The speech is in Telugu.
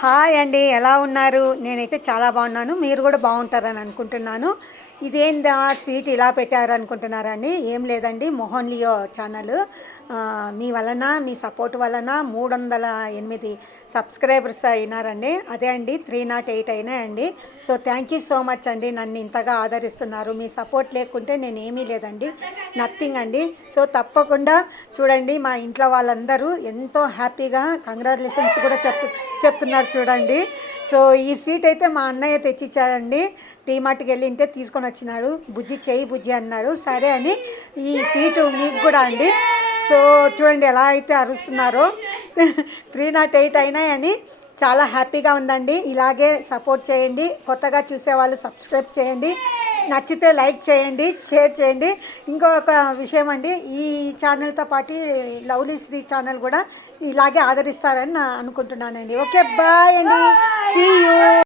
హాయ్ అండి, ఎలా ఉన్నారు? నేనైతే చాలా బాగున్నాను. మీరు కూడా బాగుంటారని అనుకుంటున్నాను. ఇదేందా స్వీట్ ఇలా పెట్టారు అనుకుంటున్నారండి? ఏం లేదండి, మోహన్ లియో ఛానల్ మీ వలన, మీ సపోర్ట్ వలన 308 సబ్స్క్రైబర్స్ అయినారండి. అదే అండి 308 అయినాయండి. So thank you so much అండి, నన్ను ఇంతగా ఆదరిస్తున్నారు. మీ సపోర్ట్ లేకుంటే నేను ఏమీ లేదండి, నథింగ్ అండి. సో తప్పకుండా చూడండి, మా ఇంట్లో వాళ్ళందరూ ఎంతో హ్యాపీగా కంగ్రాచులేషన్స్ కూడా చెప్తున్నారు చూడండి. సో ఈ స్వీట్ అయితే మా అన్నయ్య తెచ్చిచ్చాడండి. టీమార్ట్కి వెళ్ళింటే తీసుకొని వచ్చినాడు. బుజ్జి చేయి బుజ్జి అన్నాడు. సరే అని ఈ స్వీటు మీకు కూడా అండి. సో చూడండి ఎలా అయితే అరుస్తున్నారో. 308 అయినాయని చాలా హ్యాపీగా ఉందండి. ఇలాగే సపోర్ట్ చేయండి. కొత్తగా చూసేవాళ్ళు సబ్స్క్రైబ్ చేయండి. నచ్చితే లైక్ చేయండి, షేర్ చేయండి. ఇంకొక విషయం అండి, ఈ ఛానల్తో పాటు లవ్లీ శ్రీ ఛానల్ కూడా ఇలాగే ఆదరిస్తారని అనుకుంటున్నానండి. ఓకే, బాయ్ అండి.